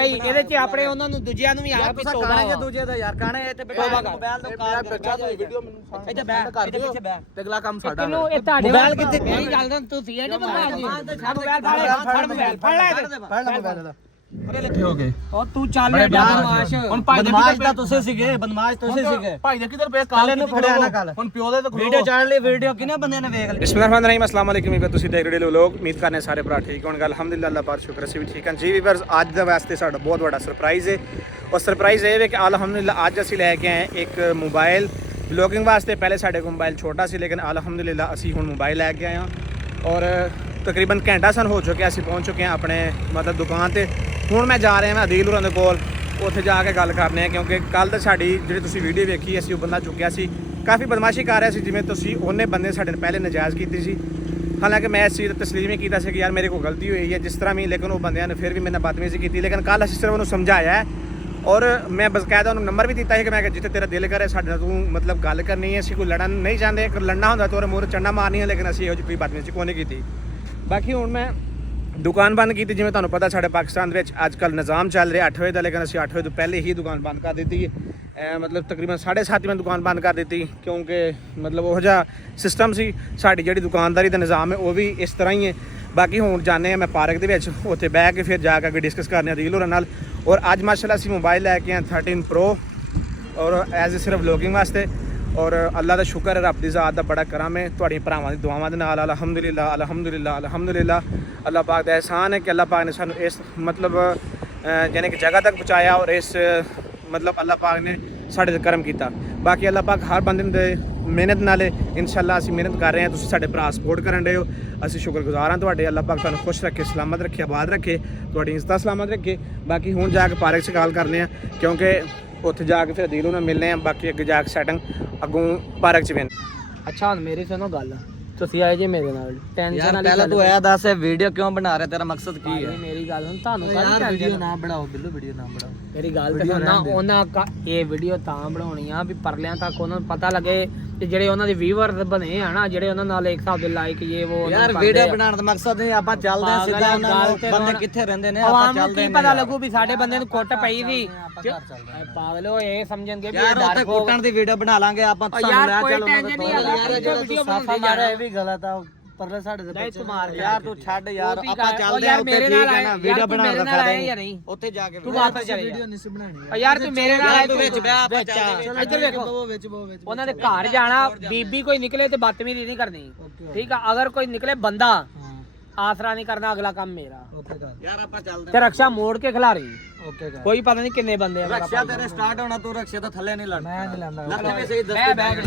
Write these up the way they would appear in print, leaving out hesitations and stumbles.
ਪਈ ਇਹਦੇ ਚ ਆਪਣੇ ਉਹਨਾਂ ਨੂੰ ਦੂਜਿਆਂ ਨੂੰ ਵੀ ਆ ਵੀ ਤੋਬਾ ਜੇ ਦੂਜੇ ਦਾ ਯਾਰ ਕਾਣੇ ਇੱਥੇ ਮੋਬਾਈਲ ਤੋਂ ਕਾਰ ਬੱਚਾ ਤੂੰ ਵੀਡੀਓ ਮੈਨੂੰ ਇੱਥੇ ਬੈਠ ਕਰ ਦਿਓ ਤੇ ਅਗਲਾ ਕੰਮ ਸਾਡਾ ਇਹ ਤੁਹਾਡੇ ਮੋਬਾਈਲ ਕਿੱਥੇ ਮੇਰੀ ਗੱਲ ਤਾਂ ਤੂੰ ਸੀ ਇਹਨੇ ਮੋਬਾਈਲ ਫੜ ਲੈ ਮੋਬਾਈਲ ਦਾ ਅਰੇ ਲਿਖੇ ਹੋ ਗਏ ਉਹ ਤੂੰ ਚੱਲ ਬਦਮਾਸ਼ ਹੁਣ ਭਾਈ ਬਦਮਾਸ਼ ਤਾਂ ਤੁਸੀਂ ਸੀਗੇ ਬਦਮਾਸ਼ ਤੁਸੀਂ ਸੀਗੇ ਭਾਈ ਦੇ ਕਿਧਰ ਪਏ ਕਾਲੇ ਨੂੰ ਫੜਿਆ ਨਾ ਕੱਲ ਹੁਣ ਪਿਓ ਦੇ ਤਾਂ ਵੀਡੀਓ ਚਾੜ ਲਈ ਵੀਡੀਓ ਕਿੰਨੇ ਬੰਦਿਆਂ ਨੇ ਵੇਖ ਲਈ ਬਿਸਮਿਲ੍ਲਾਹਿਰਰਹਿਮਾਨਿਰਰਹੀਮ अस्सलाम वालेकुम ਵੀਰ ਤੁਸੀਂ ਦੇਖ ਰਹੇ ਹੋ ਲੋਕ ਉਮੀਦ ਕਰਨੇ ਸਾਰੇ ਭਰਾ ਠੀਕ ਹੋਣਗੇ ਅਲਹਮਦੁਲਿल्लाह ਅੱਲਾਹ ਪਾਕ ਸ਼ੁਕਰ ਅਸੀਂ ਵੀ ਠੀਕ ਹਾਂ ਜੀ ਵੀਵਰਸ ਅੱਜ ਦਾ ਵਾਸਤੇ ਸਾਡਾ ਬਹੁਤ ਵੱਡਾ ਸਰਪ੍ਰਾਈਜ਼ ਹੈ ਔਰ ਸਰਪ੍ਰਾਈਜ਼ ਇਹ ਹੈ ਕਿ ਅਲਹਮਦੁਲਿल्लाह ਅੱਜ ਅਸੀਂ ਲੈ ਕੇ ਆਏ ਇੱਕ ਮੋਬਾਈਲ ਵਲੌਗਿੰਗ ਵਾਸਤੇ ਪਹਿਲੇ ਸਾਡੇ ਕੋਲ ਮੋਬਾਈਲ ਛੋਟਾ ਸੀ ਲੇਕਿਨ ਅਲਹਮਦੁਲਿल्लाह ਅਸੀਂ ਹੁਣ ਮੋਬਾਈਲ ਲੈ ਕੇ ਆਏ ਹਾਂ ਔਰ ਤਕਰੀਬਨ ਘੰਟਾ ਸਨ ਹੋ ਚੁੱਕਿਆ ਅਸੀਂ ਪਹੁੰਚ ਚੁੱਕੇ ਹਾਂ ਆਪਣੇ ਮਤਲਬ ਦੁਕਾਨ ਤੇ ਹੁਣ ਮੈਂ ਜਾ ਰਿਹਾ ਮੈਂ ਅਦੀਲ ਹੋਰਾਂ ਦੇ ਕੋਲ ਉੱਥੇ ਜਾ ਕੇ ਗੱਲ ਕਰਨੇ ਆ ਕਿਉਂਕਿ ਕੱਲ ਤਾਂ ਸਾਡੀ ਜਿਹੜੀ ਤੁਸੀਂ ਵੀਡੀਓ ਵੇਖੀ ਅਸੀਂ ਉਹ ਬੰਦਾ ਚੁੱਕਿਆ ਸੀ ਕਾਫੀ ਬਦਮਾਸ਼ੀ ਕਰ ਰਿਹਾ ਸੀ ਜਿਵੇਂ ਤੁਸੀਂ ਉਹਨੇ ਬੰਦੇ ਸਾਡੇ ਨਾਲ ਪਹਿਲੇ ਨਜਾਇਜ਼ ਕੀਤੀ ਸੀ ਹਾਲਾਂਕਿ ਮੈਂ ਇਸ ਚੀਜ਼ ਦਾ ਤਸਲੀਮ ਹੀ ਕੀਤਾ ਸੀ ਕਿ ਯਾਰ ਮੇਰੇ ਕੋਲ ਗਲਤੀ ਹੋਈ ਹੈ ਜਿਸ ਤਰ੍ਹਾਂ ਵੀ ਲੇਕਿਨ ਉਹ ਬੰਦਿਆਂ ਨੇ ਫਿਰ ਵੀ ਮੇਰੇ ਨਾਲ ਬਦਤਮੀਜ਼ੀ ਕੀਤੀ ਲੇਕਿਨ ਕੱਲ ਅਸੀਂ ਸਿਰਫ ਉਹਨੂੰ ਸਮਝਾਇਆ ਹੈ ਔਰ ਮੈਂ ਬਕਾਇਦਾ ਉਹਨੂੰ ਨੰਬਰ ਵੀ ਦਿੱਤਾ ਸੀ ਕਿ ਮੈਂ ਜਿੱਥੇ ਤੇਰਾ ਦਿਲ ਕਰੇ ਸਾਡੇ ਨਾਲ ਤੂੰ ਮਤਲਬ ਗੱਲ ਕਰਨੀ ਹੈ ਅਸੀਂ ਕੋਈ ਲੜਨ ਨਹੀਂ ਚਾਹੁੰਦੇ ਅਗਰ ਲੜਨਾ ਹੁੰਦਾ ਤਾਂ ਉਹਦੇ ਮੂਹਰੇ ਚੰਡਾ ਮਾਰਨੀ ਹੈ ਲੇਕਿਨ ਅਸੀਂ ਇਹੋ ਜਿਹੀ ਕੋਈ ਬਦਤਮੀਜ਼ੀ ਕੋਈ ਨਹੀਂ ਕੀਤੀ ਬਾਕੀ ਹੁਣ ਮੈਂ ਦੁਕਾਨ ਬੰਦ ਕੀਤੀ ਜਿਵੇਂ ਤੁਹਾਨੂੰ ਪਤਾ ਸਾਡੇ ਪਾਕਿਸਤਾਨ ਦੇ ਵਿੱਚ ਅੱਜ ਕੱਲ੍ਹ ਨਿਜ਼ਾਮ ਚੱਲ ਰਿਹਾ 8 ਵਜੇ ਦਾ ਲੇਕਿਨ ਅਸੀਂ 8 ਵਜੇ ਤੋਂ ਪਹਿਲੇ ਹੀ ਦੁਕਾਨ ਬੰਦ ਕਰ ਦਿੱਤੀ ਹੈ ਮਤਲਬ ਤਕਰੀਬਨ 7:30 ਮੈਂ ਦੁਕਾਨ ਬੰਦ ਕਰ ਦਿੱਤੀ ਕਿਉਂਕਿ ਮਤਲਬ ਉਹ ਜਿਹਾ ਸਿਸਟਮ ਸੀ ਸਾਡੀ ਜਿਹੜੀ ਦੁਕਾਨਦਾਰੀ ਦਾ ਨਿਜ਼ਾਮ ਹੈ ਉਹ ਵੀ ਇਸ ਤਰ੍ਹਾਂ ਹੀ ਹੈ ਬਾਕੀ ਹੁਣ ਜਾਂਦੇ ਹਾਂ ਮੈਂ ਪਾਰਕ ਦੇ ਵਿੱਚ ਉੱਥੇ ਬਹਿ ਕੇ ਫਿਰ ਜਾ ਕੇ ਅੱਗੇ ਡਿਸਕਸ ਕਰਨੇ ਆ ਰੀਲ ਹੋਰਾਂ ਨਾਲ ਔਰ ਅੱਜ ਮਾਸ਼ਾਅੱਲਾ ਅਸੀਂ ਮੋਬਾਈਲ ਲੈ ਕੇ ਆਏ 13 Pro ਔਰ ਐਜ਼ ਸਿਰਫ ਵਲੌਗਿੰਗ ਵਾਸਤੇ ਔਰ ਅੱਲਾ ਦਾ ਸ਼ੁਕਰ ਹੈ ਰੱਬ ਦੀ ਜ਼ਾਤ ਦਾ ਬੜਾ ਕਰਮ ਹੈ ਤੁਹਾਡੀਆਂ ਭਰਾਵਾਂ ਦੀ ਦੁਆਵਾਂ ਦੇ ਨਾਲ ਅਲਹਮਦੁਲਿल्लाह ਅਲਹਮਦੁਲਿल्लाह ਅਲਹਮਦੁਲਿल्लाह ਅੱਲਾਹ ਪਾਕ ਦਾ ਅਹਿਸਾਨ ਹੈ ਕਿ ਅੱਲਾਹ ਪਾਕ ਨੇ ਸਾਨੂੰ ਇਸ ਮਤਲਬ ਯਾਨੀ ਕਿ ਜਗ੍ਹਾ ਤੱਕ ਪਹੁੰਚਾਇਆ ਔਰ ਇਸ ਮਤਲਬ ਅੱਲਾਹ ਪਾਕ ਨੇ ਸਾਡੇ ਤੇ ਕਰਮ ਕੀਤਾ ਬਾਕੀ ਅੱਲਾਹ ਪਾਕ ਹਰ ਬੰਦੇ ਦੇ ਮਿਹਨਤ ਨਾਲ ਇਨਸ਼ਾਅੱਲਾ ਅਸੀਂ ਮਿਹਨਤ ਕਰ ਰਹੇ ਹਾਂ ਤੁਸੀਂ ਸਾਡੇ ਭਰਾ ਸਪੋਰਟ ਕਰਨ ਰਹੇ ਹੋ ਅਸੀਂ ਸ਼ੁਕਰਗੁਜ਼ਾਰ ਹਾਂ ਤੁਹਾਡੇ ਅੱਲਾਹ ਪਾਕ ਤੁਹਾਨੂੰ ਖੁਸ਼ ਰੱਖੇ ਸਲਾਮਤ ਰੱਖੇ ਆਬਾਦ ਰੱਖੇ ਤੁਹਾਡੀ ਇੱਜ਼ਤਾਂ ਸਲਾਮਤ ਰੱਖੇ ਬਾਕੀ ਹੁਣ ਜਾ ਕੇ ਪਾਰਕ 'ਚ ਗੱਲ ਕਰਨੇ ਆ ਕਿਉਂਕਿ ਉੱਥੇ ਜਾ ਕੇ ਫਿਰ ਅਦੀਲ ਉਹਨਾਂ ਮਿਲਨੇ ਆ ਬਾਕੀ ਅੱਗੇ ਜਾ ਕੇ ਸੈਟਿੰਗ ਅੱਗੋਂ ਪਾਰਕ 'ਚ ਵੇਨ ਅੱਛਾ ਹੁਣ ਮੇਰੀ ਸੁਣੋ ਗੱਲ ਤੁਸੀਂ ਆਏ ਜੇ ਮੇਰੇ ਨਾਲ ਟੈਨਸ਼ਨ ਵਾਲੀ ਪਹਿਲਾਂ ਤੂੰ ਆਇਆ ਦੱਸ ਇਹ ਵੀਡੀਓ ਕਿਉਂ ਬਣਾ ਰਿਹਾ ਤੇਰਾ ਮਕਸਦ ਕੀ ਹੈ ਮੇਰੀ ਗੱਲ ਹੁਣ ਤੁਹਾਨੂੰ ਕਾਹਦੀ ਵੀਡੀਓ ਨਾ ਬਣਾਓ ਬਿੱਲੂ ਵੀਡੀਓ ਨਾ ਬਣਾਓ ਮੇਰੀ ਗੱਲ ਤੇ ਸੁਣਨਾ ਉਹਨਾਂ ਇਹ ਵੀਡੀਓ ਤਾਂ ਬਣਾਉਣੀ ਆ ਵੀ ਪਰਲਿਆਂ ਤੱਕ ਉਹਨਾਂ ਨੂੰ ਪਤਾ ਲੱਗੇ ਤੇ ਜਿਹੜੇ ਉਹਨਾਂ ਦੇ ਵੀਵਰ ਬਣੇ ਆ ਨਾ ਜਿਹੜੇ ਉਹਨਾਂ ਨਾਲ ਇੱਕ ਹਿਸਾਬ ਦੇ ਲਾਈਕ ਇਹ ਉਹ ਯਾਰ ਵੀਡੀਓ ਬਣਾਉਣ ਦਾ ਮਕਸਦ ਨਹੀਂ ਆਪਾਂ ਚੱਲਦੇ ਆ ਸਿੱਧਾ ਉਹਨਾਂ ਨੂੰ ਬੰਦੇ ਕਿੱਥੇ ਰਹਿੰਦੇ ਨੇ ਆਪਾਂ ਚੱਲਦੇ ਕੀ ਪਤਾ ਲੱਗੂ ਵੀ ਸਾਡੇ ਬੰਦੇ ਨੂੰ ਕੁੱਟ ਪਈ ਸੀ ਪਾਗਲੋ ਇਹ ਸਮਝਣਗੇ ਵੀ ਯਾਰ ਉੱਥੇ ਕੁੱਟਣ ਦੀ ਵੀਡੀਓ ਬਣਾ ਲਾਂਗੇ ਆਪਾਂ ਯਾਰ ਕੋਈ ਟੈਨਸ਼ਨ ਨਹੀਂ ਹੈਗਾ ਵੀਡੀਓ ਸਾਫਾ ਮਾਰਿਆ ਇਹ ਵੀ ਗਲਤ ਆ ਪਰਲੇ ਸਾਡੇ ਦੇ ਨਹੀਂ ਤੂੰ ਮਾਰ ਯਾਰ ਤੂੰ ਛੱਡ ਯਾਰ ਆਪਾਂ ਚੱਲਦੇ ਆ ਉੱਥੇ ਠੀਕ ਹੈ ਨਾ ਵੀਡੀਓ ਬਣਾਉਣ ਦਾ ਫਾਇਦਾ ਨਹੀਂ ਉੱਥੇ ਜਾ ਕੇ ਤੂੰ ਬਾਤ ਕਰ ਵੀਡੀਓ ਨਹੀਂ ਸੀ ਬਣਾਣੀ ਯਾਰ ਤੂੰ ਮੇਰੇ ਨਾਲ ਤੂੰ ਵਿੱਚ ਵਿਆਹ ਆਪਾਂ ਚੱਲਦੇ ਇੱਧਰ ਵੇਖੋ ਉਹਨਾਂ ਦੇ ਘਰ ਜਾਣਾ ਬੀਬੀ ਕੋਈ ਨਿਕਲੇ ਤੇ ਬਦਤਮੀਜ਼ੀ ਨਹੀਂ ਕਰਨੀ ਠੀਕ ਆ ਅਗਰ ਕੋਈ ਨਿਕਲੇ ਬੰਦਾ ਆਸਰਾ ਨਹੀਂ ਕਰਨਾ ਅਗਲਾ ਕੰਮ ਮੇਰਾ ਯਾਰ ਆਪਾਂ ਚੱਲਦੇ ਤੇ ਰਕਸ਼ਾ ਮੋੜ ਕੇ ਖਿਲਾਰੀ ਓਕੇ ਕੋਈ ਪਤਾ ਨਹੀਂ ਕਿੰਨੇ ਬੰਦੇ ਆ ਰਕਸ਼ਾ ਤੇਰੇ ਸਟਾਰਟ ਹੋਣਾ ਤੂੰ ਰਕਸ਼ੇ ਤੋਂ ਥੱਲੇ ਨਹੀਂ ਲੜਨਾ ਮੈਂ ਨਹੀਂ ਲੜਨਾ ਲੱਤ ਵੀ ਸਹੀ ਮੈਂ ਬੈਗ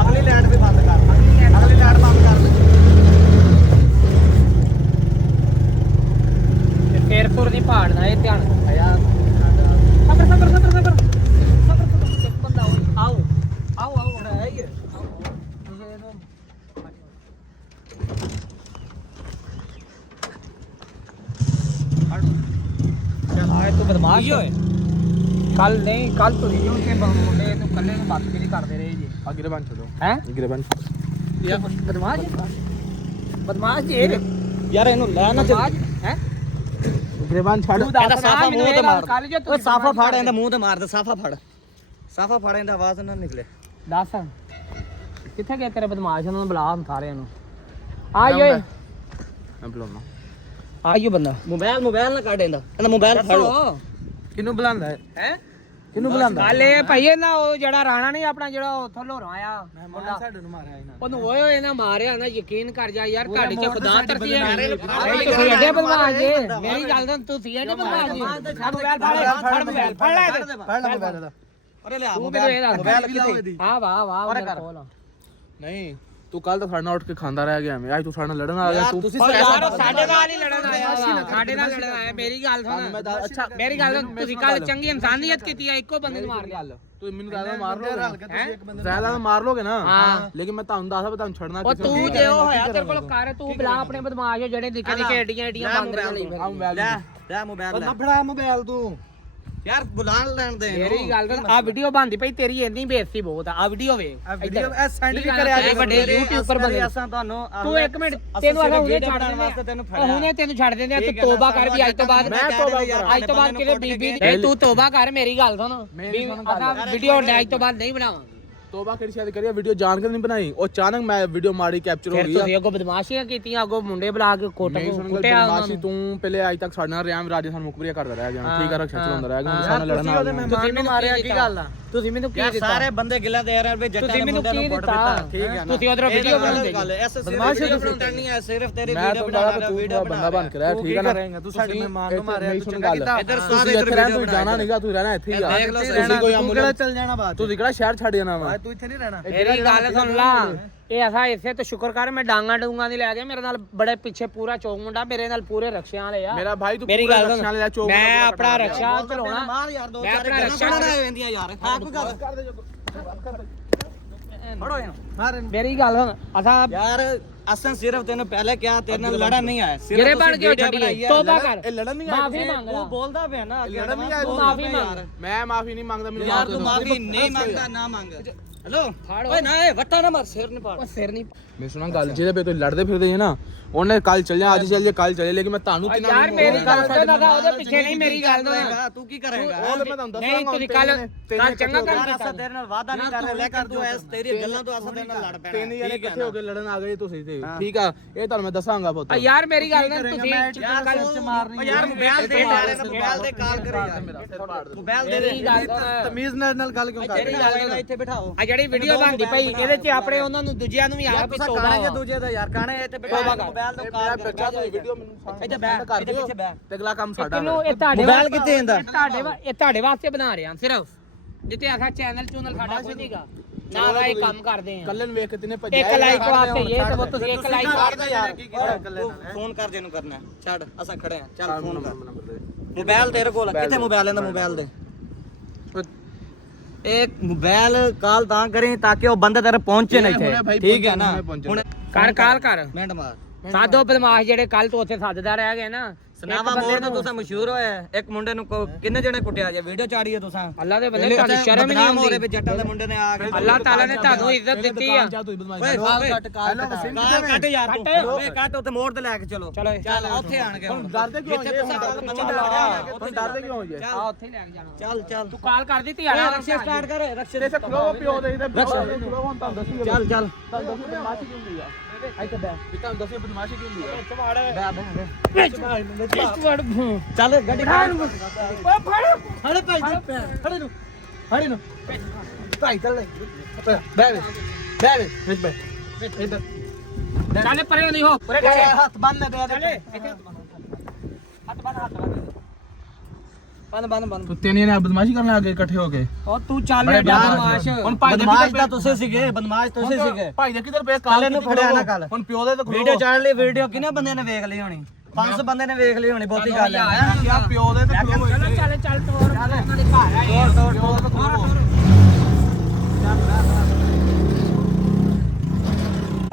ਅਗਲੀ ਲਾਈਟ ਵੀ ਬੰਦ ਕਰ ਅਗਲੀ ਲਾਈਟ ਬੰਦ ਕਰ ਫੇਰਪੁਰ ਦੀ ਪਹਾੜ ਦਾ ਇਹ ਧਿਆਨ ਯਾਰ ਸਬਰ ਬੰਦਾ ਆਓ ਆਓ ਆਓ ਆਈਏ ਆਏ ਤੂੰ ਬਦਮਾਸ਼ ਹੋਏ ਕੱਲ ਨਹੀਂ ਕੱਲ ਤੁਸੀਂ ਕਿਉਂ ਕਿ ਮੁੰਡੇ ਨੂੰ ਕੱਲੇ ਨੂੰ ਬਦਤਮੀਜ਼ੀ ਕਰਦੇ ਰਹੇ ਜੀ ਅਗਰੇ ਬੰਦ ਛੱਡੋ ਹੈ ਅਗਰੇ ਬੰਦ ਯਾਰ ਬਦਮਾਸ਼ ਜੀ ਯਾਰ ਇਹਨੂੰ ਲੈ ਨਾ ਹੈ ਗਰੇਬਾਨ ਛੱਡ ਇਹਦਾ ਸਾਫਾ ਮੂੰਹ ਤੇ ਮਾਰ ਓਏ ਸਾਫਾ ਫੜ ਇਹਦਾ ਮੂੰਹ ਤੇ ਮਾਰ ਦੇ ਸਾਫਾ ਫੜ ਇਹਦਾ ਆਵਾਜ਼ ਨਾ ਨਿਕਲੇ ਦੱਸ ਕਿੱਥੇ ਗਿਆ ਤੇਰੇ ਬਦਮਾਸ਼ ਉਹਨਾਂ ਨੂੰ ਬੁਲਾ ਸਾਰਿਆਂ ਨੂੰ ਆਇਓ ਮੈਂ ਬੁਲਾਉਣਾ ਆਇਓ ਬੰਦਾ ਮੋਬਾਈਲ ਨਾ ਕੱਢ ਇਹਦਾ ਮੋਬਾਈਲ ਫੜ ਲਓ ਕਿਹਨੂੰ ਬੁਲਾਉਂਦਾ ਹੈ ਕਿਹਨੂੰ ਬੁਲਾਉਂਦਾ ਗੱਲ ਇਹ ਭਾਈ ਇਹ ਨਾ ਉਹ ਜਿਹੜਾ ਰਾਣਾ ਨਹੀਂ ਆਪਣਾ ਜਿਹੜਾ ਉੱਥੋਂ ਲੋਰਾਂ ਆਇਆ ਮੁੰਡਾ ਸਾਡੇ ਨੂੰ ਮਾਰਿਆ ਇਹਨਾਂ ਉਹਨੂੰ ਓਏ ਨਾ ਮਾਰਿਆ ਨਾ ਯਕੀਨ ਕਰ ਜਾ ਯਾਰ ਘਾੜੀ ਚ ਖੁਦਾ ਤਰਤੀ ਹੈ ਤੁਸੀਂ ਐਡੇ ਬਦਮਾਸ਼ ਜੇ ਮੇਰੀ ਗੱਲ ਤਾਂ ਤੁਸੀਂ ਐਡੇ ਬਦਮਾਸ਼ ਜੇ ਛੱਡ ਮੋਬਾਈਲ ਫੜ ਲੈ ਮੋਬਾਈਲ ਦਾ ਅਰੇ ਲਿਆ ਮੋਬਾਈਲ ਕਿੱਥੇ ਆ ਵਾਹ ਕੋਲ ਨਹੀਂ ਤੂੰ ਕੱਲ ਤਾਂ ਸਾਡੇ ਨਾਲ ਉੱਠ ਕੇ ਖਾਂਦਾ ਰਹਿ ਗਿਆ ਮੈਂ ਅੱਜ ਤੂੰ ਸਾਡੇ ਨਾਲ ਲੜਨ ਆ ਗਿਆ ਤੂੰ ਯਾਰ ਸਾਡੇ ਨਾਲ ਹੀ ਲੜਨ ਆਇਆ ਸਾਡੇ ਨਾਲ ਲੜਨ ਆਇਆ ਮੇਰੀ ਗੱਲ ਸੁਣ ਅੱਛਾ ਮੇਰੀ ਗੱਲ ਤੁਸੀਂ ਕੱਲ ਚੰਗੀ ਇਨਸਾਨੀਅਤ ਕੀਤੀ ਹੈ ਇੱਕੋ ਬੰਦੇ ਨੂੰ ਮਾਰ ਲਿਆ ਤੂੰ ਮੈਨੂੰ ਜ਼ਿਆਦਾ ਮਾਰ ਲੋਗੇ ਜ਼ਿਆਦਾ ਮਾਰ ਲੋਗੇ ਨਾ ਲੇਕਿਨ ਮੈਂ ਤੁਹਾਨੂੰ ਦੱਸਦਾ ਤੁਹਾਨੂੰ ਛੱਡਣਾ ਉਹ ਤੂੰ ਜੇ ਉਹ ਹੋਇਆ ਤੇਰੇ ਕੋਲ ਕਰ ਤੂੰ ਬੁਲਾ ਆਪਣੇ ਬਦਮਾਸ਼ ਜਿਹੜੇ ਨਿੱਕੇ ਨਿੱਕੇ ਏਡੀਆਂ ਬੰਦ ਕਰ ਲਈ ਲੈ ਮੋਬਾਈਲ ਨਾ ਫੜਾ ਮੋਬਾਈਲ ਤੂੰ ਯਾਰ ਬੁਲਾ ਲੈਣ ਦੇ ਮੇਰੀ ਗੱਲ ਤਾਂ ਆ ਵੀਡੀਓ ਬਣਦੀ ਪਈ ਤੇਰੀ ਇੰਨੀ ਬੇਇੱਜ਼ਤੀ ਬਹੁਤ ਆ ਵੀਡੀਓ ਵੇ ਵੀਡੀਓ ਇਹ ਸੈਂਡ ਵੀ ਕਰਿਆ ਜੀ ਵੱਡੇ ਯੂਟਿਊਬਰ ਬੰਦੇ ਅਸਾਂ ਤੁਹਾਨੂੰ ਤੂੰ ਇੱਕ ਮਿੰਟ ਤੈਨੂੰ ਆਲਾ ਹੁਣੇ ਛੱਡ ਦਿੰਦੇ ਉਹ ਹੁਣੇ ਤੈਨੂੰ ਛੱਡ ਦਿੰਦੇ ਤੂੰ ਤੋਬਾ ਕਰ ਵੀ ਅੱਜ ਤੋਂ ਬਾਅਦ ਮੈਂ ਤੋਬਾ ਕਰ ਅੱਜ ਤੋਂ ਬਾਅਦ ਕਿਤੇ ਬੀਬੀ ਨਹੀਂ ਤੂੰ ਤੋਬਾ ਕਰ ਮੇਰੀ ਗੱਲ ਸੁਣ ਵੀਡੀਓ ਅੱਜ ਤੋਂ ਬਾਅਦ ਨਹੀਂ ਬਣਾਵਾਂ ਤੋਬਾ ਕਿਹੜੀ ਸ਼ਾਇਦ ਕਰੀਏ ਵੀਡੀਓ ਜਾਣ ਕੇ ਨਹੀਂ ਬਣਾਈ ਉਹ ਅਚਾਨਕ ਮੈਂ ਵੀਡੀਓ ਮਾੜੀ ਕੈਪਚਰ ਹੋ ਫਿਰ ਗਈ ਤੁਸੀਂ ਅੱਗੋਂ ਬਦਮਾਸ਼ੀਆਂ ਕੀਤੀਆਂ ਅੱਗੋਂ ਮੁੰਡੇ ਬੁਲਾ ਕੇ ਕੋਟ ਕੁੱਟਿਆ ਉਹਨਾਂ ਬਦਮਾਸ਼ੀ ਤੂੰ ਪਹਿਲੇ ਅੱਜ ਤੱਕ ਸਾਡੇ ਨਾਲ ਰਿਆਮ ਰਾਜੇ ਸਾਨੂੰ ਮੁਕਬਰੀਆ ਕਰਦਾ ਰਹਿ ਗਿਆ ਠੀਕ ਆ ਰਖਸ਼ਾ ਚਲਾਉਂਦਾ ਰਹਿ ਗਿਆ ਸਾਡੇ ਨਾਲ ਲੜਨ ਆ ਗਿਆ ਤੁਸੀਂ ਮੈਨੂੰ ਮਾਰਿਆ ਕੀ ਗੱਲ ਆ ਤੁਸੀਂ ਮੈਨੂੰ ਕੀ ਦਿੱਤਾ ਸਾਰੇ ਬੰਦੇ ਗਿਲਾ ਦੇ ਰਹੇ ਵੀ ਜੱਟਾਂ ਤੁਸੀਂ ਨੇ ਮੈਨੂੰ ਮੁੰਡਿਆਂ ਕੀ ਨੂੰ ਫੋਟੋ ਦਿੱਤਾ ਦਿੱਤਾ ਠੀਕ ਹੈ ਨਾ ਤੁਸੀਂ ਉਧਰੋਂ ਵੀਡੀਓ ਬਣਾਉਂਦੇ ਬਦਮਾਸ਼ੀ ਤੁਸੀਂ ਨਹੀਂ ਹੈ ਸਿਰਫ ਤੇਰੀ ਮੈਂ ਵੀਡੀਓ ਤਾਂ ਬਣਾ ਤੂੰ ਬੰਦਾ ਬਣ ਕੇ ਰਹਿ ਠੀਕ ਆ ਨਾ ਤੂੰ ਸਾਡੇ ਮਹਿਮਾਨ ਨੂੰ ਮਾਰਿਆ ਤੂੰ ਗੱਲ ਇੱਧਰ ਤੁਸੀਂ ਸਾਰੇ ਇੱਥੇ ਰਹਿਣਾ ਤੂੰ ਜਾਣਾ ਨਹੀਂਗਾ ਤੂੰ ਰਹਿਣਾ ਇੱਥੇ ਹੀ ਆ ਦੇਖ ਲਓ ਤੁਸੀਂ ਕੋਈ ਤੂੰ ਕਿਹੜਾ ਚੱਲ ਜਾਣਾ ਬਾਅਦ ਤੁਸੀਂ ਕਿਹੜਾ ਸ਼ਹਿਰ ਛੱਡ ਜਾਣਾ ਵਾ ਤੂੰ ਇੱਥੇ ਨਹੀਂ ਰਹਿਣਾ ਮੇਰੀ ਗੱਲ ਸੁਣ ਲਾ ਇਹ ਐਸਾ ਇਸੇ ਤੇ ਸ਼ੁਕਰ ਕਰ ਮੈਂ ਡਾਂਗਾ ਡੂੰਗਾ ਦੀ ਲੈ ਗਿਆ ਮੇਰੇ ਨਾਲ ਬੜੇ ਪਿੱਛੇ ਪੂਰਾ ਚੌਕ ਮੁੰਡਾ ਮੇਰੇ ਨਾਲ ਪੂਰੇ ਰਕਸ਼ਿਆਂ ਵਾਲੇ ਆ ਮੇਰਾ ਭਾਈ ਤੂੰ ਮੇਰੀ ਗੱਲ ਰਕਸ਼ਾ ਲੈ ਜਾ ਚੌਕ ਮੈਂ ਆਪਣਾ ਰਕਸ਼ਾ ਚਲਾਉਣਾ ਮਾਰ ਯਾਰ ਦੋ ਮੈਂ ਚਾਰ ਆਪਣਾ ਗੱਲਾਂ ਰਕਸ਼ਾ ਸੁਣਨ ਆਉਂਦੀਆਂ ਯਾਰ ਹਾਂ ਕੋਈ ਗੱਲ ਫੜੋ ਇਹਨੂੰ ਮਾਰ ਮੇਰੀ ਗੱਲ ਸੁਣ ਅਸਾਂ ਯਾਰ ਅਸਾਂ ਸਿਰਫ ਤੈਨੂੰ ਪਹਿਲੇ ਕਿਹਾ ਤੇਰੇ ਨਾਲ ਲੜਨ ਨਹੀਂ ਆਇਆ ਸਿਰਫ ਗਿਰੇ ਬਣ ਕੇ ਛੱਡੀਏ ਤੋਬਾ ਕਰ ਇਹ ਲੜਨ ਨਹੀਂ ਮਾਫੀ ਮੰਗ ਤੂੰ ਲਾ ਬੋਲਦਾ ਪਿਆ ਨਾ ਅੱਗੇ ਲੜਨ ਨਹੀਂ ਆਇਆ ਤੂੰ ਮਾਫੀ ਮੰਗ ਮੈਂ ਮਾਫੀ ਨਹੀਂ ਮੰਗਦਾ ਮੈਨੂੰ ਯਾਰ ਤੂੰ ਮਾਫੀ ਨਹੀਂ ਮੰਗਦਾ ਨਾ ਮੰਗ ਹੈਲੋ ਓਏ ਨਾ ਇਹ ਵੱਟਾ ਨਾ ਮਾਰ ਸਿਰ ਨਹੀਂ ਪਾੜ ਉਹ ਸਿਰ ਨਹੀਂ ਮੈਂ ਸੁਣਾ ਗੱਲ ਜਿਹਦੇ ਪੇ ਤੁਸੀਂ ਲੜਦੇ ਫਿਰਦੇ ਹੈ ਨਾ ਉਹਨੇ ਕੱਲ ਚੱਲ ਜਾ ਅੱਜ ਚੱਲ ਜਾ ਕੱਲ ਚਲੇ ਲੇਕਿਨ ਮੈਂ ਤੁਹਾਨੂੰ ਤਿੰਨਾਂ ਯਾਰ ਮੇਰੀ ਗੱਲ ਸੁਣ ਨਾ ਉਹਦੇ ਪਿੱਛੇ ਨਹੀਂ ਮੇਰੀ ਗੱਲ ਸੁਣ ਤੂੰ ਕੀ ਕਰੇਗਾ ਉਹ ਮੈਂ ਤੁਹਾਨੂੰ ਦੱਸਾਂਗਾ ਨਹੀਂ ਤੁਸੀਂ ਕੱਲ ਚੰਗਾ ਯਾਰ ਕਰ ਅਸਾਂ ਤੇਰੇ ਨਾਲ ਵਾਅਦਾ ਨਹੀਂ ਕਰ ਰਹੇ ਲੇਕਿਨ ਤੂੰ ਐਸ ਤੇਰੀ ਗੱਲਾਂ ਤੋਂ ਅਸਾਂ ਤੇਰੇ ਨਾਲ ਲੜ ਪੈਣਾ ਤਿੰਨ ਜਣੇ ਇਕੱਠੇ ਹੋ ਕੇ ਲੜਨ ਆ ਗਏ ਤੁਸੀਂ ਤੇ ਠੀਕ ਆ ਇਹ ਤੁਹਾਨੂੰ ਮੈਂ ਦੱਸਾਂਗਾ ਪੁੱਤ ਯਾਰ ਮੇਰੀ ਗੱਲ ਨਾ ਤੁਸੀਂ ਕੱਲ ਯਾਰ ਮੋਬਾਈਲ ਦੇ ਯਾਰ ਮੋਬਾਈਲ ਦੇ ਕਾਲ ਕਰੇ ਯਾਰ ਮੋਬਾਈਲ ਦੇ ਮੇਰੀ ਗੱਲ ਸੁਣ ਤਮੀਜ਼ ਨਾਲ ਗੱਲ ਕਿਉਂ ਕਰ ਰਿਹਾ ਇੱਥੇ ਬਿਠਾਓ ਆ ਜਿਹੜੀ ਵੀਡੀਓ ਬਣਦੀ ਪਈ ਇਹਦੇ 'ਚ ਆਪਣੇ ਉਹਨਾਂ ਨੂੰ ਦੂਜਿਆਂ ਨੂੰ ਵੀ ਆ ਵੀ ਤੋਬਾ ਕਾਣੇ ਦੂਜੇ ਦਾ ਯਾਰ ਕਾਣੇ ਇੱਥੇ ਬਿਠਾ ਮੋਬਾਈਲ ਤੋਂ ਕਾਲ ਕਰ ਬੱਚਾ ਤੁਸੀਂ ਵੀਡੀਓ ਮੈਨੂੰ ਇੱਥੇ ਬੈਠ ਕਰ ਦਿਓ ਪਿੱਛੇ ਬੈਠ ਤੇ ਅਗਲਾ ਕੰਮ ਸਾਡਾ ਕਿਨੂੰ ਇਹ ਤੁਹਾਡੇ ਮੋਬਾਈਲ ਕਿੱਥੇ ਹੁੰਦਾ? ਇਹ ਤੁਹਾਡੇ ਵਾਸਤੇ ਬਣਾ ਰਹੇ ਹਾਂ ਸਿਰਫ ਜਿੱਤੇ ਆਖਾ ਚੈਨਲ ਸਾਡਾ ਕੋਈ ਨਹੀਂਗਾ ਨਾਲ ਆਏ ਕੰਮ ਕਰਦੇ ਆ ਕੱਲੇ ਨੂੰ ਵੇਖ ਕੇ ਤਿੰਨੇ ਭੱਜਿਆ ਇੱਕ ਲਾਈਕ ਵਾਸਤੇ ਇਹ ਤੇ ਤੁਸੀਂ ਇੱਕ ਲਾਈਕ ਕਰ ਦਿਓ ਯਾਰ ਫੋਨ ਕਰ ਜਿਹਨੂੰ ਕਰਨਾ ਛੱਡ ਅਸਾਂ ਖੜੇ ਆ ਚੱਲ ਫੋਨ ਕਰ ਮੋਬਾਈਲ ਤੇਰੇ ਕੋਲ ਕਿੱਥੇ ਮੋਬਾਈਲ ਇਹਦਾ ਮੋਬਾਈਲ ਦੇ ਇੱਕ ਮੋਬਾਈਲ ਕਾਲ ਤਾਂ ਕਰੀ ਤਾਂ ਕਿ ਉਹ ਬੰਦੇ ਤੇਰੇ ਪਹੁੰਚੇ ਨਾ ਇੱਥੇ ਠੀਕ ਹੈ ਨਾ ਹੁਣ ਕਰ ਕਾਲ ਕਰ ਮਿੰਟ ਮਾਰ ਸਾਦੋ ਬਦਮਾਸ਼ ਜਿਹੜੇ ਕੱਲ ਤੋਂ ਉੱਥੇ ਸੱਦਦਾ ਰਹਿ ਗਏ ਨਾ ਸਨਾਵਾ ਮੋੜ ਤੋਂ ਤੁਸੀਂ ਮਸ਼ਹੂਰ ਹੋਏ ਇੱਕ ਮੁੰਡੇ ਨੂੰ ਕਿੰਨੇ ਜਣੇ ਕੁੱਟਿਆ ਜੇ ਵੀਡੀਓ ਚਾੜੀ ਹੈ ਤੁਸੀਂ ਅੱਲਾ ਦੇ ਬੰਦੇ ਤੁਹਾਨੂੰ ਸ਼ਰਮ ਨਹੀਂ ਆਉਂਦੀ ਵੀ ਜੱਟਾਂ ਦੇ ਮੁੰਡੇ ਨੇ ਆ ਕੇ ਅੱਲਾਹ ਤਾਲਾ ਨੇ ਤੁਹਾਨੂੰ ਇੱਜ਼ਤ ਦਿੱਤੀ ਆ ਓਏ ਕੱਟ ਕੱਟ ਯਾਰ ਤੂੰ ਓਏ ਕੱਟ ਉੱਥੇ ਮੋੜ ਤੇ ਲੈ ਕੇ ਚਲੋ ਚਲੋ ਚੱਲ ਉੱਥੇ ਆਣ ਕੇ ਹੁਣ ਡਰਦੇ ਕਿਉਂ ਜਿੱਥੇ ਤੁਸੀਂ ਕੱਲ ਬੰਦਾ ਲੜਿਆ ਉੱਥੇ ਡਰਦੇ ਕਿਉਂ ਜੇ ਆ ਉੱਥੇ ਲੈ ਕੇ ਜਾਣਾ ਚੱਲ ਚੱਲ ਤੂੰ ਕਾਲ ਕਰ ਦਿੱਤੀ ਯਾਰ ਰਕਸ਼ੇ ਸਟਾਰਟ ਕਰ ਰਕਸ਼ੇ ਦੇ ਖਲੋ ਪਿਓ ਦੇ ਇਹਦੇ ਖਲੋ ਹੁਣ ਤੁਹਾਨੂੰ ਦੱਸੀ ਚੱਲ ਚੱਲ ਤੁਹਾਨੂੰ ਦੱਸੀ ਬਦਮਾਸ਼ੀ ਕਿਉਂ ਹੁੰਦੀ ਆ ਇੱਥੇ ਬੈ ਤੁਹਾਨੂੰ ਦੱਸੀ ਬਦਮਾਸ਼ੀ ਕਿਉਂ ਹੁੰਦੀ ਆ ਚੱਲ ਗੱਡੀ ਖੜ ਓ ਫੜ ਖੜੇ ਭਾਈ ਖੜੇ ਨੂੰ ਖੜੇ ਨੂੰ ਭਾਈ ਚੱਲ ਬੈ ਬੈ ਵਿੱਚ ਬੈ ਇੱਧਰ ਚੱਲ ਪਰੇ ਨਹੀਂ ਹੋ ਪਰੇ ਹੱਥ ਬੰਨ ਦੇ ਚੱਲੇ ਬੰਦ ਤੂੰ ਤਿੰਨ ਜਣੇ ਬਦਮਾਸ਼ੀ ਕਰਨ ਲੱਗੇ ਇਕੱਠੇ ਹੋ ਕੇ ਉਹ ਤੂੰ ਚੱਲ ਬਦਮਾਸ਼ ਹੁਣ ਭਾਈ ਦੇ ਬਦਮਾਸ਼ ਤਾਂ ਤੁਸੀਂ ਸੀਗੇ ਬਦਮਾਸ਼ ਤੁਸੀਂ ਸੀਗੇ ਭਾਈ ਦੇ ਕਿਧਰ ਪਏ ਕੱਲ ਨੂੰ ਫੜਿਆ ਨਾ ਕੱਲ ਹੁਣ ਪਿਓ ਦੇ ਤਾਂ ਵੀਡੀਓ ਚਾੜ ਲਈ ਵੀਡੀਓ ਕਿੰਨੇ ਬੰਦੇ ਨੇ ਵੇਖ ਲਈ ਹੋਣੀ 500 ਬੰਦੇ ਨੇ ਵੇਖ ਲਈ ਹੋਣੀ ਬਹੁਤੀ ਗੱਲ ਹੈ ਯਾਰ ਪਿਓ ਦੇ ਤਾਂ ਖਲੋ ਚਲੋ ਚੱਲ ਤੋਰ ਉਹਨਾਂ ਦੇ ਘਰ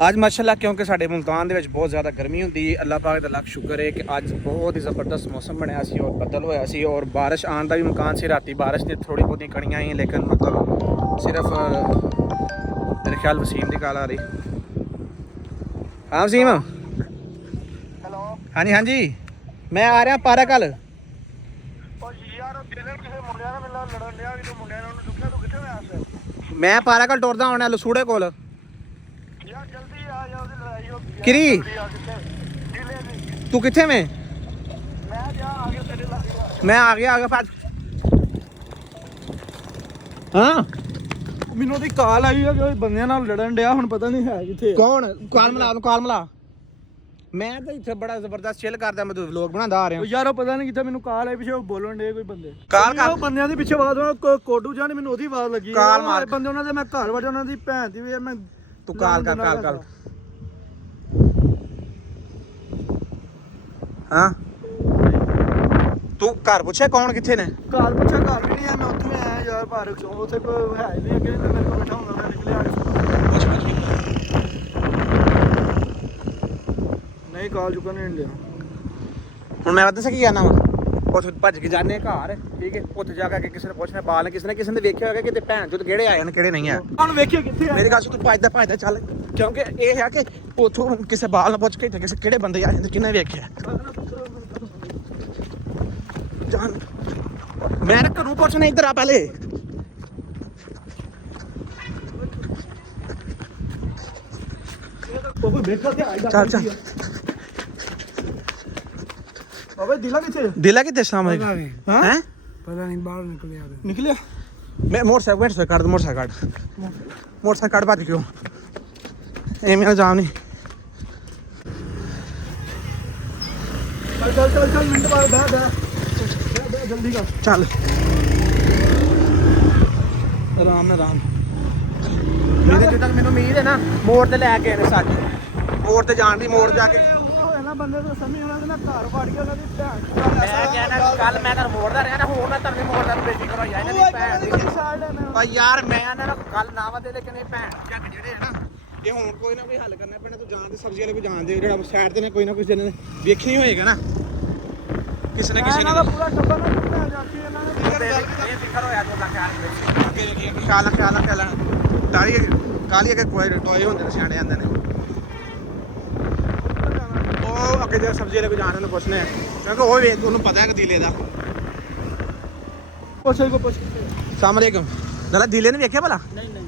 ਆ ਅੱਜ ਮਾਸ਼ਾਅੱਲਾ ਕਿਉਂਕਿ ਸਾਡੇ ਮੁਲਤਾਨ ਦੇ ਵਿੱਚ ਬਹੁਤ ਜ਼ਿਆਦਾ ਗਰਮੀ ਹੁੰਦੀ ਹੈ ਅੱਲਾਹ ਪਾਕ ਦਾ ਲੱਖ ਸ਼ੁਕਰ ਹੈ ਕਿ ਅੱਜ ਬਹੁਤ ਹੀ ਜ਼ਬਰਦਸਤ ਮੌਸਮ ਬਣਿਆ ਸੀ ਔਰ ਬੱਦਲ ਹੋਇਆ ਸੀ ਔਰ ਬਾਰਿਸ਼ ਆਉਣ ਦਾ ਵੀ ਇਮਕਾਨ ਸੀ ਰਾਤੀ ਬਾਰਿਸ਼ ਦੀ ਥੋੜੀ ਬਹੁਤੀ ਕਣੀਆਂ ਆਈਆਂ ਲੇਕਿਨ ਮਤਲਬ ਸਿਰਫ ਮੇਰੇ ਖਿਆਲ ਵਸੀਮ ਦੀ ਕਾਲ ਆ ਰਹੀ ਹਾਂ ਵਸੀਮ ਹੈਲੋ ਹਾਂਜੀ ਹਾਂਜੀ ਮੈਂ ਆ ਰਿਹਾ ਪਾਰਾ ਕੱਲ ਮੈਂ ਪਾਰਾ ਕੱਲ ਟੁਰਦਾ ਆਉਣਾ ਲਸੂੜੇ ਕੋਲ ਕਿਰੀ ਤੂੰ ਕਿੱਥੇ ਮੈਂ ਆ ਗਿਆ ਫੜ ਹਾਂ ਮੈਨੂੰ ਉਹਦੀ ਕਾਲ ਆਈ ਹੈ ਕਿ ਬੰਦਿਆਂ ਨਾਲ ਲੜਨ ਡਿਆ ਹੁਣ ਪਤਾ ਨਹੀਂ ਹੈ ਕਿੱਥੇ ਕੌਣ ਕਾਲ ਮਿਲਾ ਮੈਂ ਤਾਂ ਇੱਥੇ ਬੜਾ ਜ਼ਬਰਦਸਤ ਚਿਲ ਕਰਦਾ ਮੈਂ ਵਲੌਗ ਬਣਾਉਂਦਾ ਆ ਰਿਹਾ ਯਾਰ ਉਹ ਪਤਾ ਨਹੀਂ ਕਿੱਥੇ ਮੈਨੂੰ ਕਾਲ ਆਈ ਪਿੱਛੇ ਬੋਲਣ ਡੇ ਕੋਈ ਬੰਦੇ ਕਾਲ ਕਰ ਉਹ ਬੰਦਿਆਂ ਦੇ ਪਿੱਛੇ ਆਵਾਜ਼ ਕੋਡੂ ਜਾਣ ਮੈਨੂੰ ਉਹਦੀ ਆਵਾਜ਼ ਲੱਗੀ ਕਾਲ ਮਾਰ ਬੰਦੇ ਉਹਨਾਂ ਦੇ ਮੈਂ ਘਰ ਵੜ ਉਹਨਾਂ ਦੀ ਭੈਣ ਦੀ ਵੀ ਮੈਂ ਤੂੰ ਕਾਲ ਕਰ ਹਾਂ ਤੂੰ ਘਰ ਪੁੱਛਿਆ ਕੌਣ ਕਿੱਥੇ ਨੇ ਘਰ ਪੁੱਛਿਆ ਘਰ ਵੀ ਨਹੀਂ ਹੈ ਮੈਂ ਉੱਥੇ ਆਇਆ ਯਾਰ ਭਾਰਤ ਚੋਂ ਉੱਥੇ ਕੋਈ ਹੈ ਨਹੀਂ ਅੱਗੇ ਤੇ ਮੇਰੇ ਕੋਲ ਬੈਠਾ ਹੁੰਦਾ ਮੈਂ ਨਿਕਲਿਆ ਨਹੀਂ ਕਾਲ ਚੁੱਕਾ ਨਹੀਂ ਇੰਡੀਆ ਹੁਣ ਮੈਂ ਦੱਸਾਂ ਕੀ ਕਰਨਾ ਵਾ ਉੱਥੇ ਭੱਜ ਕੇ ਜਾਂਦੇ ਘਰ, ਠੀਕ ਹੈ। ਉੱਥੇ ਜਾ ਕੇ ਕਿਸੇ ਨੇ ਪੁੱਛਣਾ ਬਾਲ ਕਿਸੇ ਨੇ ਵੇਖਿਆ ਹੋਏਗਾ ਕਿ ਭੈਣ ਚੋਦ ਕਿਹੜੇ ਆਏ ਨੇ ਕਿਹੜੇ ਨਹੀਂ ਆ। ਹੁਣ ਵੇਖਿਓ ਕਿੱਥੇ ਆ। ਮੇਰੀ ਗੱਲ ਸੁਣ, ਤੂੰ ਭੱਜਦਾ ਚੱਲ, ਕਿਉਂਕਿ ਇਹ ਹੈ ਕਿ ਉੱਥੋਂ ਕਿਸੇ ਬਾਲ ਨਾਲ ਪੁੱਛ ਕੇ ਕਿਸੇ ਕਿਹੜੇ ਬੰਦੇ ਆ ਜਾਂਦੇ ਕਿਹਨੇ ਵੇਖਿਆ। ਜਾਨ ਮੈਂ ਘਰੋਂ ਪੁੱਛਣਾ, ਇੱਧਰ ਆ ਪਹਿਲੇ। ਉਹ ਵੇਖੋ ਤੇ ਆਈਦਾ ਚੱਲ ਬਾਬੇ ਦਿਲਾ ਕਿੱਥੇ ਦਿਲਾ ਕਿੱਥੇ ਸਾਹਮਣੇ ਹਾਂ ਹੈ? ਪਤਾ ਨਹੀਂ ਬਾਹਰ ਨਿਕਲਿਆ ਮੈਂ ਮੋਟਰਸਾਈਕਲ ਕੱਢ ਮੋਟਰਸਾਈਕਲ ਕੱਢ ਭੱਜ ਕਿਉਂ ਐਵੇਂ ਨਾ ਜਾਮ ਨਹੀਂ। ਚੱਲ ਮਿੰਟ ਬਾਅਦ ਬੈ ਜਲਦੀ ਕਰ। ਚੱਲ ਆਰਾਮ ਨਾਲ ਮੇਰੇ ਜਿੱਦਾਂ ਮੈਨੂੰ ਉਮੀਦ ਹੈ ਨਾ, ਮੋੜ ਤੇ ਲੈ ਕੇ ਆਏ ਨੇ ਸਾਡੀ, ਮੋੜ ਤੇ ਜਾਣ ਦੀ, ਮੋੜ ਜਾ ਕੇ ਇਹਨਾਂ ਬੰਦੇ ਤੋਂ ਸਮਝ ਉਹਨਾਂ ਦੇ ਨਾਲ ਘਰ ਵੜ ਗਿਆ ਉਹਨਾਂ ਦੀ ਭੈਣ ਮੈਂ ਕਹਿਣਾ ਕੱਲ ਮੈਂ ਤਾਂ ਮੋੜਦਾ ਰਿਹਾ ਨਾ, ਹੁਣ ਮੈਂ ਤਰਨੀ ਮੋੜਦਾ ਨੂੰ ਬੇਟੀ ਕਰਵਾਈ ਇਹਨਾਂ ਦੀ ਭੈਣ ਦੀ। ਓ ਯਾਰ ਮੈਂ ਇਹਨਾਂ ਨੂੰ ਕੱਲ ਨਾ ਵਦੇ ਲੇਕਿਨ ਇਹ ਭੈਣ ਝੱਗ ਜਿਹੜੇ ਹੈ ਨਾ, ਇਹ ਹੁਣ ਕੋਈ ਨਾ ਕੋਈ ਹੱਲ ਕਰਨਾ ਪੈਣਾ। ਤੂੰ ਜਾਣ ਦੇ ਸਬਜ਼ੀ ਵਾਲੇ ਕੋਈ ਜਾਣ ਦੇ, ਜਿਹੜਾ ਸਾਈਡ ਤੇ ਨੇ ਕੋਈ ਨਾ ਕੋਈ ਜਿਹਨੇ ਵੇਖਿਆ ਹੀ ਹੋਏਗਾ ਨਾ ਕਿਸੇ ਨੇ ਇਹਨਾਂ ਦਾ ਪੂਰਾ ਟੱਬਰ ਨਾ ਟੁੱਟਿਆ ਜਾ ਕੇ ਇਹਨਾਂ ਨੇ ਇਹ ਫਿਕਰ ਹੋਇਆ ਤੂੰ ਲੱਗਾ ਅੱਗੇ ਵੇਖੀਏ ਖਿਆਲ ਕਾਲੀ ਕੇ ਕੋਈ ਟੋਏ ਹੁੰਦੇ ਨੇ ਸਿਆਣੇ ਜਾਂਦੇ ਨੇ। ਉਹ ਅੱਗੇ ਜੇ ਸਬਜ਼ੀ ਵਾਲੇ ਕੋਈ ਜਾਣ ਨੂੰ ਪੁੱਛਨੇ ਆ, ਕਿਉਂਕਿ ਉਹ ਵੇਖ ਉਹਨੂੰ ਪਤਾ ਹੈ ਕਿ ਦਿਲੇ ਦਾ। ਪੁੱਛ ਸਾਹਮਣੇ ਨਾਲੇ ਦਿਲੇ ਨੇ ਵੇਖਿਆ ਭਲਾ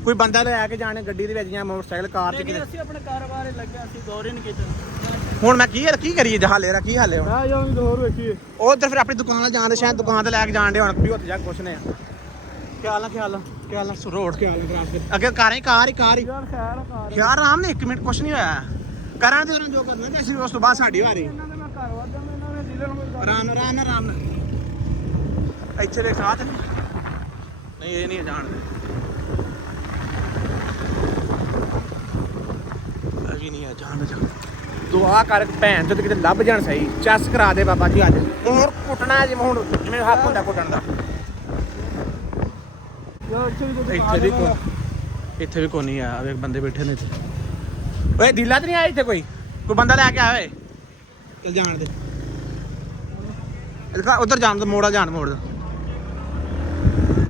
ਕੋਈ ਬੰਦਾ ਲੈ ਕੇ ਜਾਣੇ ਗੱਡੀ ਦੇ ਵਿੱਚ ਜਾਂ ਮੋਟਰਸਾਈਕਲ ਕਾਰ 'ਚ ਕਿਤੇ। ਅਸੀਂ ਆਪਣੇ ਕਾਰੋਬਾਰ ਲੱਗਿਆ ਸੀ ਗੌਰੇ ਨਹੀਂ ਕੀਤਾ। ਹੁਣ ਮੈਂ ਕੀ ਕਰੀਏ ਜੇ ਹਾਲੇ ਕੀ ਹਾਲੇ ਹੁਣ ਆ ਜਾਓ ਹੋਰ ਵੇਖੀਏ। ਉਹ ਉੱਧਰ ਫਿਰ ਆਪਣੀ ਦੁਕਾਨ 'ਤੇ ਜਾਂਦੇ, ਸ਼ਾਇਦ ਦੁਕਾਨ 'ਤੇ ਲੈ ਕੇ ਜਾਣ ਦੇ ਹੁਣ ਵੀ ਉੱਥੇ ਜਾ ਕੇ ਪੁੱਛਨੇ ਆ। ਖਿਆਲ ਰੋਡ ਅੱਗੇ ਕਾਰ ਹੀ ਯਾਰ ਖੈਰ ਕਾਰ ਯਾਰ ਆਰਾਮ ਨੇ 1 ਮਿੰਟ ਕੁਛ ਨਹੀਂ ਹੋਇਆ, ਕਰਾਂ ਤੇ ਉਹਨਾਂ ਜੋ ਕਰਨਾ ਤੇ ਅਸੀਂ ਉਸ ਤੋਂ ਬਾਅਦ ਸਾਡੀ ਵਾਰੀ। ਇਹਨਾਂ ਦੇ ਮੈਂ ਘਰ ਵਾਦਾ ਮੈਂ ਇਹਨਾਂ ਨੇ ਡੀਲਰ ਨੂੰ ਆਰਾਮ ਨਾਲ ਇੱਥੇ ਦੇ ਸਾਥ ਨਹੀਂ ਇਹ ਨਹੀਂ ਜਾਣਦੇ ਅਜੀ ਨਹੀਂ ਜਾਣਦੇ। ਦੁਆ ਕਰ ਭੈਣ ਤੇ ਕਿਤੇ ਲੱਭ ਜਾਣ ਸਹੀ, ਚੈਸ ਕਰਾ ਦੇ ਬਾਬਾ ਜੀ ਅੱਜ। ਹੁਣ ਕੁੱਟਣਾ ਜਿਵੇਂ ਹੁਣ ਜਿਵੇਂ ਹੱਕ ਹੁੰਦਾ ਕੁੱਟਣ ਦਾ। ਯਾਰ ਇੱਥੇ ਵੀ ਕੋਈ ਨਹੀਂ ਆਇਆ, ਵੇਖ ਬੰਦੇ ਬੈਠੇ ਨੇ ਇੱਥੇ। ਓਏ ਦਿਲਾ ਤੇ ਨਹੀਂ ਆਇਆ ਇੱਥੇ ਕੋਈ ਬੰਦਾ ਲੈ ਕੇ ਆਵੇ। ਚੱਲ ਜਾਣ ਦੇ ਉਧਰ ਜਾਣ ਦਾ ਮੋੜਾ ਜਾਣ ਮੋੜ